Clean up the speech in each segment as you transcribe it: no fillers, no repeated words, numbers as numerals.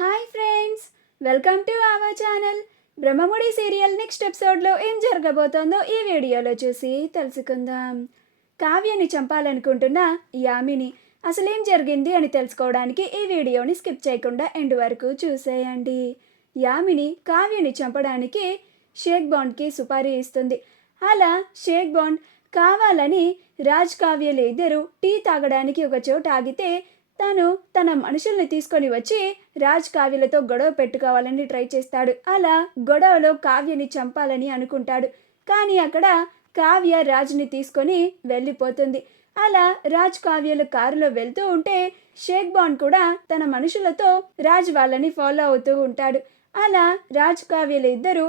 Hi friends, welcome to our channel. Brahmamudi serial next ఎపిసోడ్లో ఏం జరగబోతోందో ఈ వీడియోలో చూసి తెలుసుకుందాం. కావ్యని చంపాలనుకుంటున్న యామిని అసలేం జరిగింది అని తెలుసుకోవడానికి ఈ వీడియోని స్కిప్ చేయకుండా ఎండ్ వరకు చూసేయండి. యామిని కావ్యని చంపడానికి షేక్ బాండ్కి సుపారీ ఇస్తుంది. అలా షేక్ బాండ్ కావాలని రాజ్ కావ్యలు ఇద్దరు టీ తాగడానికి ఒక చోట ఆగితే తను తన మనుషుల్ని తీసుకొని వచ్చి రాజ్ కావ్యలతో గొడవ పెట్టుకోవాలని ట్రై చేస్తాడు. అలా గొడవలో కావ్యని చంపాలని అనుకుంటాడు. కానీ అక్కడ కావ్య రాజ్ని తీసుకొని వెళ్ళిపోతుంది. అలా రాజ్ కావ్యలు కారులో వెళ్తూ ఉంటే షేక్ బాండ్ కూడా తన మనుషులతో రాజ్ వాళ్ళని ఫాలో అవుతూ ఉంటాడు. అలా రాజ్ కావ్యలు ఇద్దరు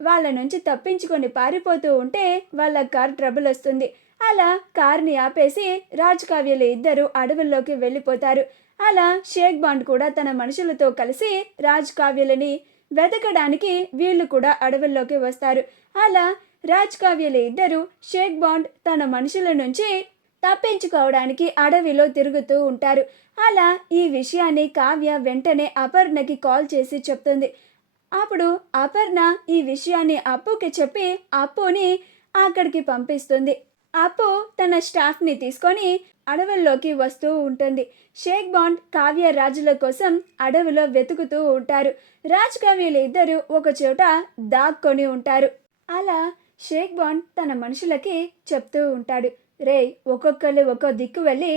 వాళ్ళ నుంచి తప్పించుకొని పారిపోతూ ఉంటే వాళ్ళ కార్ ట్రబుల్ వస్తుంది. అలా కార్ని ఆపేసి రాజ్ కావ్యలు ఇద్దరు అడవుల్లోకి వెళ్ళిపోతారు. అలా షేక్ బాండ్ కూడా తన మనుషులతో కలిసి రాజ్ కావ్యలని వెతకడానికి వీళ్ళు కూడా అడవుల్లోకి వస్తారు. అలా రాజ్ కావ్యలు ఇద్దరు షేక్ బాండ్ తన మనుషుల నుంచి తప్పించుకోవడానికి అడవిలో తిరుగుతూ ఉంటారు. అలా ఈ విషయాన్ని కావ్య వెంటనే అపర్ణకి కాల్ చేసి చెప్తుంది. అప్పుడు అపర్ణ ఈ విషయాన్ని అప్పుకి చెప్పి అప్పుని అక్కడికి పంపిస్తుంది. అప్పు తన స్టాఫ్ని తీసుకొని అడవుల్లోకి వస్తూ ఉంటుంది. షేక్ బాండ్ కావ్య రాజుల కోసం అడవిలో వెతుకుతూ ఉంటారు. రాజ్ కావ్యలు ఇద్దరు ఒక చోట దాక్కొని ఉంటారు. అలా షేక్ బాండ్ తన మనుషులకి చెప్తూ ఉంటాడు, రేయ్ ఒక్కొక్కరు ఒక్కో దిక్కు వెళ్ళి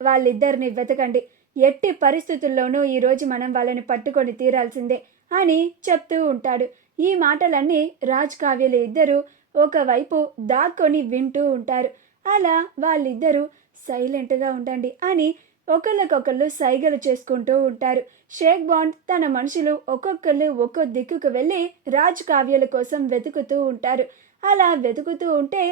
వాళ్ళిద్దరిని వెతకండి. ఎట్టి పరిస్థితుల్లోనూ ఈరోజు మనం వాళ్ళని పట్టుకొని తీరాల్సిందే అని చెప్తూ ఉంటాడు. ఈ మాటలన్నీ రాజ్ కావ్యలు ఇద్దరు ఒకవైపు దాక్కొని వింటూ ఉంటారు. అలా వాళ్ళిద్దరూ సైలెంట్గా ఉండండి అని ఒకళ్ళకొకళ్ళు సైగలు చేసుకుంటూ ఉంటారు. షేక్ బాండ్ తన మనుషులు ఒక్కొక్కళ్ళు ఒక్కో దిక్కుకు వెళ్ళి రాజ్ కావ్యల కోసం వెతుకుతూ ఉంటారు. అలా వెతుకుతూ ఉంటే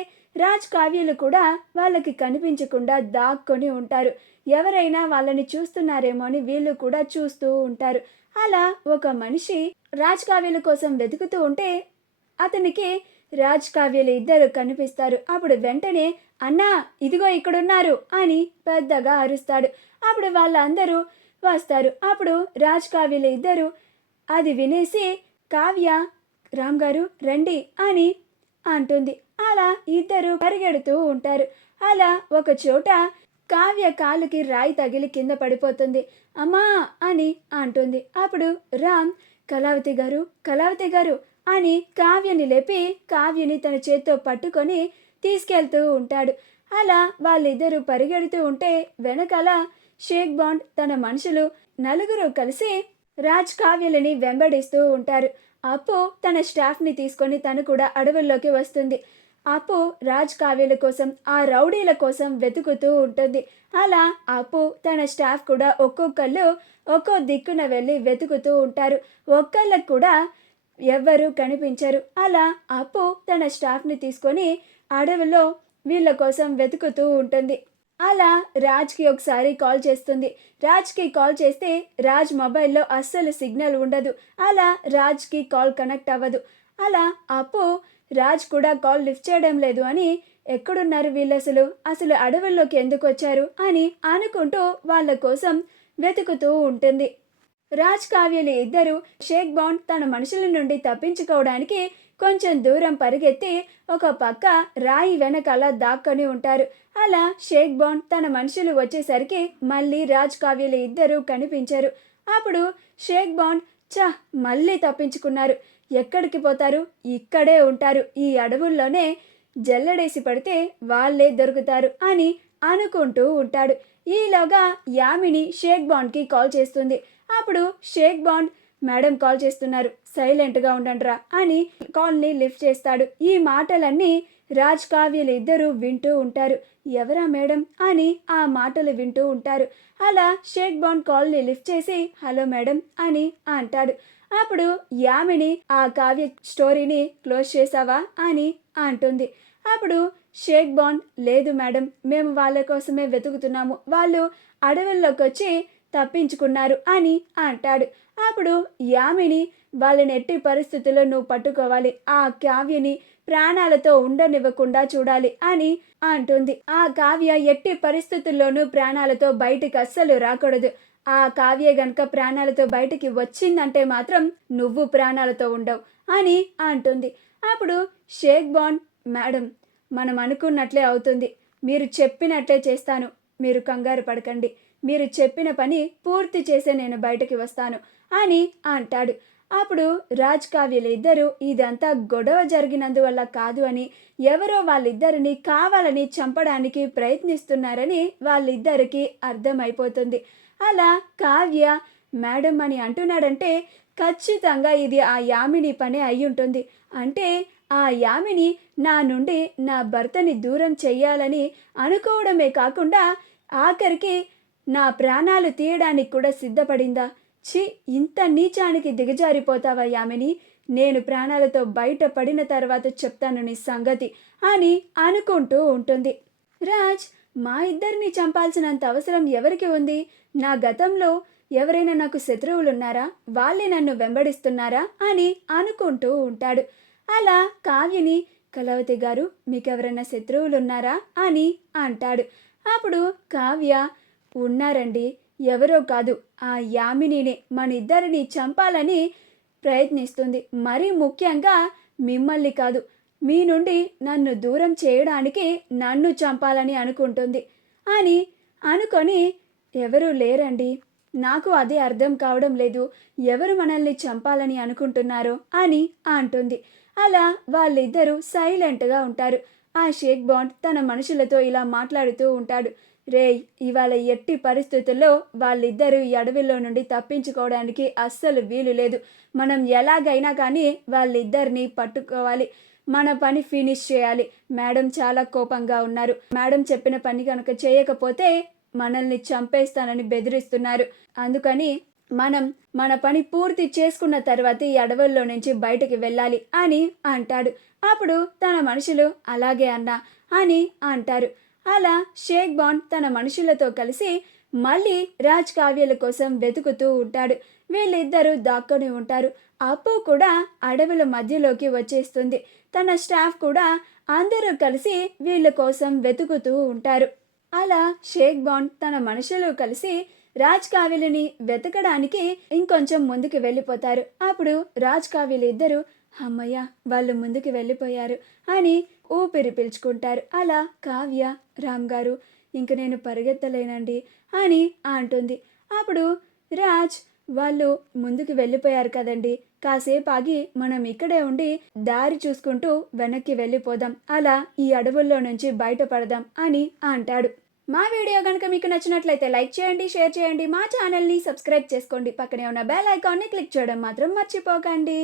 రాజ్ కావ్యలు కూడా వాళ్ళకి కనిపించకుండా దాక్కొని ఉంటారు. ఎవరైనా వాళ్ళని చూస్తున్నారేమో అని వీళ్ళు కూడా చూస్తూ ఉంటారు. అలా ఒక మనిషి రాజ్ కావ్యల కోసం వెతుకుతూ ఉంటే అతనికి రాజ్ కావ్యలు ఇద్దరు కనిపిస్తారు. అప్పుడు వెంటనే అన్నా ఇదిగో ఇక్కడున్నారు అని పెద్దగా అరుస్తాడు. అప్పుడు వాళ్ళందరూ వస్తారు. అప్పుడు రాజ్ కావ్యలు ఇద్దరు అది వినేసి కావ్య రామ్ గారు రండి అని అంటుంది. అలా ఇద్దరు పరిగెడుతూ ఉంటారు. అలా ఒక చోట కావ్య కాలుకి రాయి తగిలి కింద పడిపోతుంది. అమ్మా అని అంటుంది. అప్పుడు రామ్ కళావతి గారు అని కావ్యని లేపి కావ్యని తన చేత్తో పట్టుకొని తీసుకెళ్తూ ఉంటాడు. అలా వాళ్ళిద్దరూ పరిగెడుతూ ఉంటే వెనకాల షేక్ బాండ్ తన మనుషులు నలుగురు కలిసి రాజ్ కావ్యలని వెంబడిస్తూ ఉంటారు. అప్పు తన స్టాఫ్ని తీసుకొని తను కూడా అడవుల్లోకి వస్తుంది. అప్పు రాజ్ కావ్యల కోసం ఆ రౌడీల కోసం వెతుకుతూ ఉంటుంది. అలా అప్పు తన స్టాఫ్ కూడా ఒక్కొక్కళ్ళు ఒక్కో దిక్కున వెళ్ళి వెతుకుతూ ఉంటారు. ఒక్కళ్ళకు కూడా ఎవ్వరూ కనిపించరు. అలా అప్పు తన స్టాఫ్ని తీసుకొని అడవిలో వీళ్ళ కోసం వెతుకుతూ ఉంటుంది. అలా రాజ్కి ఒకసారి కాల్ చేస్తుంది. రాజ్కి కాల్ చేస్తే రాజ్ మొబైల్లో అస్సలు సిగ్నల్ ఉండదు. అలా రాజ్కి కాల్ కనెక్ట్ అవ్వదు. అలా అప్పు రాజ్ కూడా కాల్ లిఫ్ట్ చేయడం లేదు అని ఎక్కడున్నారు వీళ్ళు అసలు అడవుల్లోకి ఎందుకు వచ్చారు అని అనుకుంటూ వాళ్ళ కోసం వెతుకుతూ ఉంటుంది. రాజ్ కావ్యలు ఇద్దరు షేక్ బాండ్ తన మనుషుల నుండి తప్పించుకోవడానికి కొంచెం దూరం పరిగెత్తి ఒక పక్క రాయి వెనకాల దాక్కొని ఉంటారు. అలా షేక్ బాండ్ తన మనుషులు వచ్చేసరికి మళ్ళీ రాజ్ కావ్యలు ఇద్దరు కనిపించారు. అప్పుడు షేక్ బాండ్ మళ్ళీ తప్పించుకున్నారు. ఎక్కడికి పోతారు, ఇక్కడే ఉంటారు, ఈ అడవుల్లోనే జల్లడేసి పడితే వాళ్ళే దొరుకుతారు అని అనుకుంటూ ఉంటాడు. ఈలోగా యామిని షేక్ బాండ్కి కాల్ చేస్తుంది. అప్పుడు షేక్ బాండ్ మేడం కాల్ చేస్తున్నారు, సైలెంట్గా ఉండండిరా అని కాల్ని లిఫ్ట్ చేస్తాడు. ఈ మాటలన్నీ రాజ్ కావ్యలు ఇద్దరు వింటూ ఉంటారు. ఎవరా మేడం అని ఆ మాటలు వింటూ ఉంటారు. అలా షేక్ బాండ్ కాల్ని లిఫ్ట్ చేసి హలో మేడం అని అంటాడు. అప్పుడు యామిని ఆ కావ్య స్టోరీని క్లోజ్ చేసావా అని అంటుంది. అప్పుడు షేక్ బాండ్ లేదు మేడం, మేము వాళ్ళ కోసమే వెతుకుతున్నాము, వాళ్ళు అడవుల్లోకి వచ్చి తప్పించుకున్నారు అని అంటాడు. అప్పుడు యామిని వాళ్ళని ఎట్టి పరిస్థితుల్లో నువ్వు పట్టుకోవాలి, ఆ కావ్యని ప్రాణాలతో ఉండనివ్వకుండా చూడాలి అని అంటుంది. ఆ కావ్య ఎట్టి పరిస్థితుల్లోనూ ప్రాణాలతో బయటికి అస్సలు రాకూడదు. ఆ కావ్య గనక ప్రాణాలతో బయటికి వచ్చిందంటే మాత్రం నువ్వు ప్రాణాలతో ఉండవు అని అంటుంది. అప్పుడు షేక్ బాండ్, మేడం మనం అనుకున్నట్లే అవుతుంది, మీరు చెప్పినట్లే చేస్తాను, మీరు కంగారు పడకండి, మీరు చెప్పిన పని పూర్తి చేసే నేను బయటకి వస్తాను అని అంటాడు. అప్పుడు రాజ్ కావ్యలు ఇద్దరు ఇదంతా గొడవ జరిగినందువల్ల కాదు అని, ఎవరో వాళ్ళిద్దరిని కావాలని చంపడానికి ప్రయత్నిస్తున్నారని వాళ్ళిద్దరికీ అర్థమైపోతుంది. అలా కావ్య మేడం అని అంటున్నాడంటే ఖచ్చితంగా ఇది ఆ యామిని పనే అయ్యుంటుంది. అంటే ఆ యామిని నా నుండి నా భర్తని దూరం చెయ్యాలని అనుకోవడమే కాకుండా ఆఖరికి నా ప్రాణాలు తీయడానికి కూడా సిద్ధపడిందా? ఛీ, ఇంత నీచానికి దిగజారిపోతావా యామిని? నేను ప్రాణాలతో బయటపడిన తర్వాత చెప్తాను నీ సంగతి అని అనుకుంటూ ఉంటుంది. రాజ్, మా ఇద్దరిని చంపాల్సినంత అవసరం ఎవరికి ఉంది? నా గతంలో ఎవరైనా నాకు శత్రువులున్నారా? వాళ్ళే నన్ను వెంబడిస్తున్నారా అని అనుకుంటూ ఉంటాడు. అలా కావ్యని, కళావతి గారు మీకెవరైనా శత్రువులున్నారా అని అంటాడు. అప్పుడు కావ్య, ఉన్నారండి, ఎవరో కాదు, ఆ యామినినే మన ఇద్దరిని చంపాలని ప్రయత్నిస్తుంది. మరీ ముఖ్యంగా మిమ్మల్ని కాదు, మీ నుండి నన్ను దూరం చేయడానికి నన్ను చంపాలని అనుకుంటుంది అని అనుకొని, ఎవరూ లేరండి, నాకు అదే అర్థం కావడం లేదు, ఎవరు మనల్ని చంపాలని అనుకుంటున్నారో అని అంటుంది. అలా వాళ్ళిద్దరూ సైలెంట్గా ఉంటారు. ఆ షేక్ బాండ్ తన మనుషులతో ఇలా మాట్లాడుతూ ఉంటాడు. రేయ్, ఇవాళ ఎట్టి పరిస్థితుల్లో వాళ్ళిద్దరూ ఈ అడవిలో నుండి తప్పించుకోవడానికి అస్సలు వీలు లేదు. మనం ఎలాగైనా కానీ వాళ్ళిద్దరిని పట్టుకోవాలి, మన పని ఫినిష్ చేయాలి. మేడం చాలా కోపంగా ఉన్నారు, మేడం చెప్పిన పని కనుక చేయకపోతే మనల్ని చంపేస్తానని బెదిరిస్తున్నారు. అందుకని మనం మన పని పూర్తి చేసుకున్న తర్వాత ఈ అడవుల్లో నుంచి బయటకి వెళ్ళాలి అని అంటాడు. అప్పుడు తన మనుషులు అలాగే అన్నా అని అంటారు. అలా షేక్ బాండ్ తన మనుషులతో కలిసి మళ్ళీ రాజ్ కావ్యల కోసం వెతుకుతూ ఉంటాడు. వీళ్ళిద్దరూ దాక్కొని ఉంటారు. అప్పు కూడా అడవుల మధ్యలోకి వచ్చేస్తుంది. తన స్టాఫ్ కూడా అందరూ కలిసి వీళ్ళ కోసం వెతుకుతూ ఉంటారు. అలా షేక్ బాండ్ తన మనుషులు కలిసి రాజ్ కావ్యలని వెతకడానికి ఇంకొంచెం ముందుకు వెళ్ళిపోతారు. అప్పుడు రాజ్ కావ్యలు ఇద్దరు, అమ్మయ్య వాళ్ళు ముందుకు వెళ్ళిపోయారు అని ఊపిరి పీల్చుకుంటారు. అలా కావ్య, రామ్ గారు ఇంక నేను పరిగెత్తలేనండి అని అంటుంది. అప్పుడు రాజ్, వాళ్ళు ముందుకు వెళ్ళిపోయారు కదండి, కాసేపు ఆగి మనం ఇక్కడే ఉండి దారి చూసుకుంటూ వెనక్కి వెళ్ళిపోదాం, అలా ఈ అడవుల్లో నుంచి బయటపడదాం అని అంటాడు. మా వీడియో కనుక మీకు నచ్చినట్లయితే లైక్ చేయండి, షేర్ చేయండి, మా ఛానల్ని సబ్స్క్రైబ్ చేసుకోండి, పక్కనే ఉన్న బెల్ ఐకాన్ని క్లిక్ చేయడం మాత్రం మర్చిపోకండి.